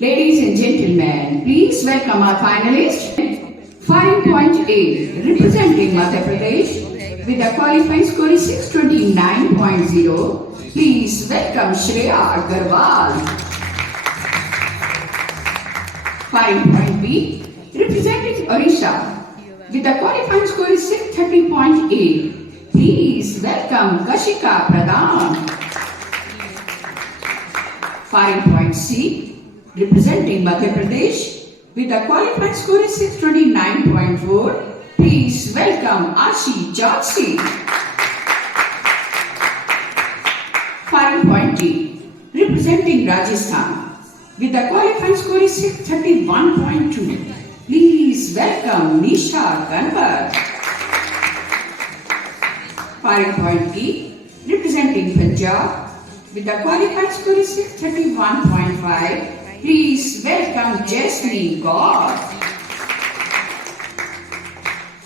Ladies and gentlemen, please welcome our finalist, 5.8, representing Madhya Pradesh with a qualifying score is 629.0. Please welcome Shreya Agarwal. 5.B, representing Odisha with a qualifying score is 630.8. Please welcome Kashika Pradhan. 5.C, representing Madhya Pradesh with a qualifying score is 629.4. Please welcome Ashi Chowdhury. 5.D, representing Rajasthan with a qualifying score is 631.2. Please welcome Nisha Kanwar. 5.E, representing Punjab with a qualifying score is 631.5. Please welcome Jasmine Ghosh.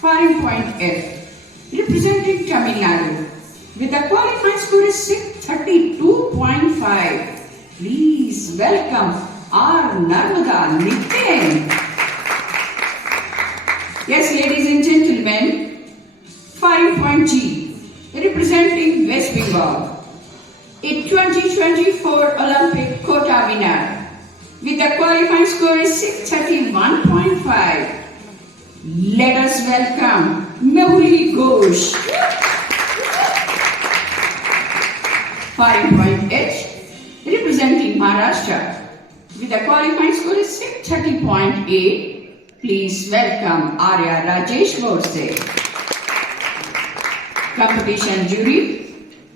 5.F, representing Tamil Nadu with a qualifying score is 632.5. Please welcome R. Narmada Nitin. Yes, ladies and gentlemen, 5.G, representing West Bengal, a 2024 Olympic quota winner with a qualifying score is 631.5. Let us welcome Mehuli Ghosh. 5.H, representing Maharashtra with a qualifying score is 630.8. Please welcome Arya Rajesh Borse. Competition jury,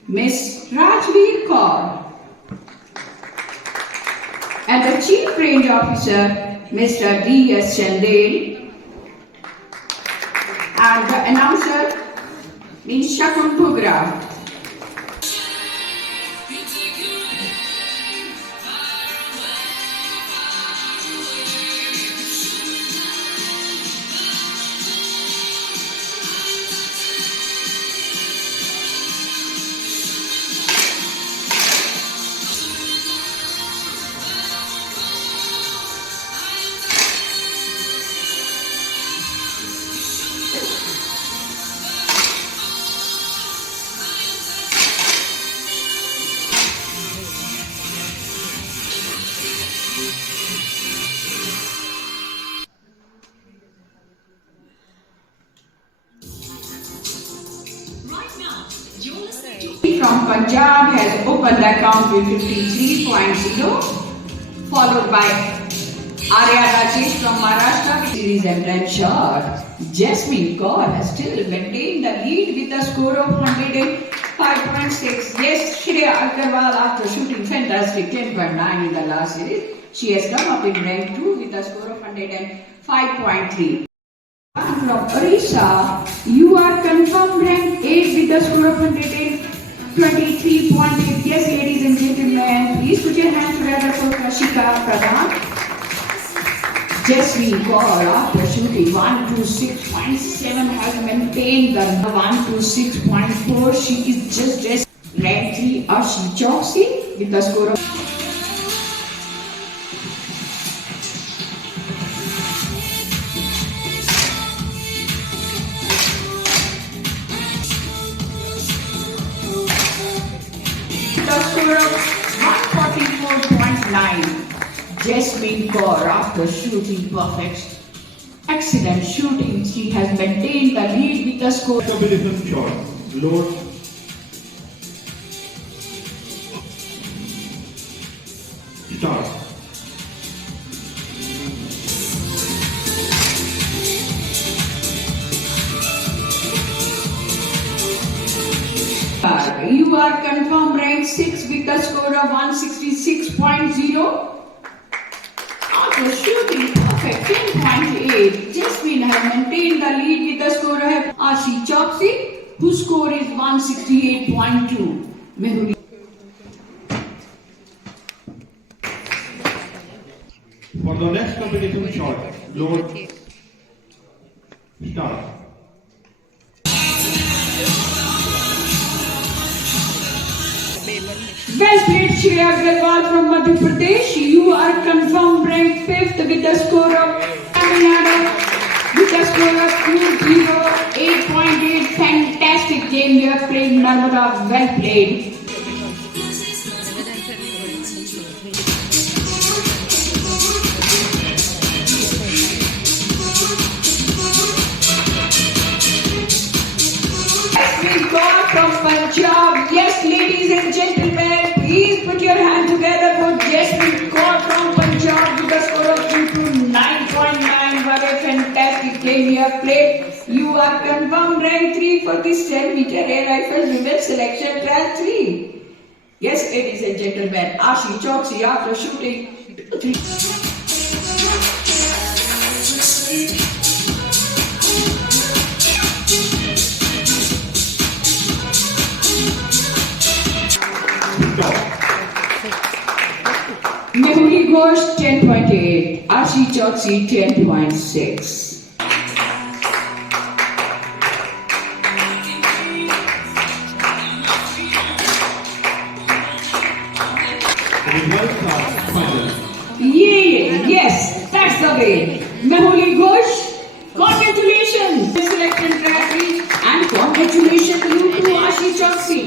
Miss Rajveer Kaur. And the Chief Range Officer, Mr. D.S. Chandel. And the announcer, Ms. Shakun Bhugra. From Punjab has opened the account with 53.0, followed by Arya Rajesh from Maharashtra with series and red shot. Jasmine Kaur has still maintained the lead with a score of 105.6. Yes, Shreya Agarwal, after shooting fantastic 10.9 in the last series, she has come up in rank 2 with a score of 105.3. From Odisha, you are confirmed rank 8 with a score of 123.8. Yes, ladies and gentlemen, please put your hands together for Kashika Pradhan. Jasmine Kaur, after shooting 126.7, has maintained the 126.4. She is just rank 3. Ashi Chowdhury with a score of score of 144.9. Jasmine Kaur, after shooting perfect, excellent shooting, she has maintained the lead with a score. Competition shot. Load. Start. You are confirmed rank 6 with a score of 166.0. After shooting perfect 10.8, Jasmine has maintained the lead with a score of Ashi Chowdhury, whose score is 168.2. Mehuli. For the next competition shot, load. Start. Well played, Shreya Agarwal from Madhya Pradesh. You are confirmed ranked 5th with a score of Tamil Nadu with a score of 208.8. Fantastic game you have played, Narmada. Well played. We got from Punjab. Yes, ladies and gentlemen, please put your hand together for Jasmine Kaur from Punjab with a score of 229.9. What a fantastic game you have played. You are confirmed rank 3 for this 10-meter air rifle women's selection trial 3. Yes, ladies and gentlemen, Ashi Choksi after shooting 3. Mehuli Ghosh 10.8, Ashi Choksi 10.6. Results are final. Yeah, yes, that's the way. Mehuli Ghosh, congratulations, selection trophy, and congratulations you to Ashi Choksi.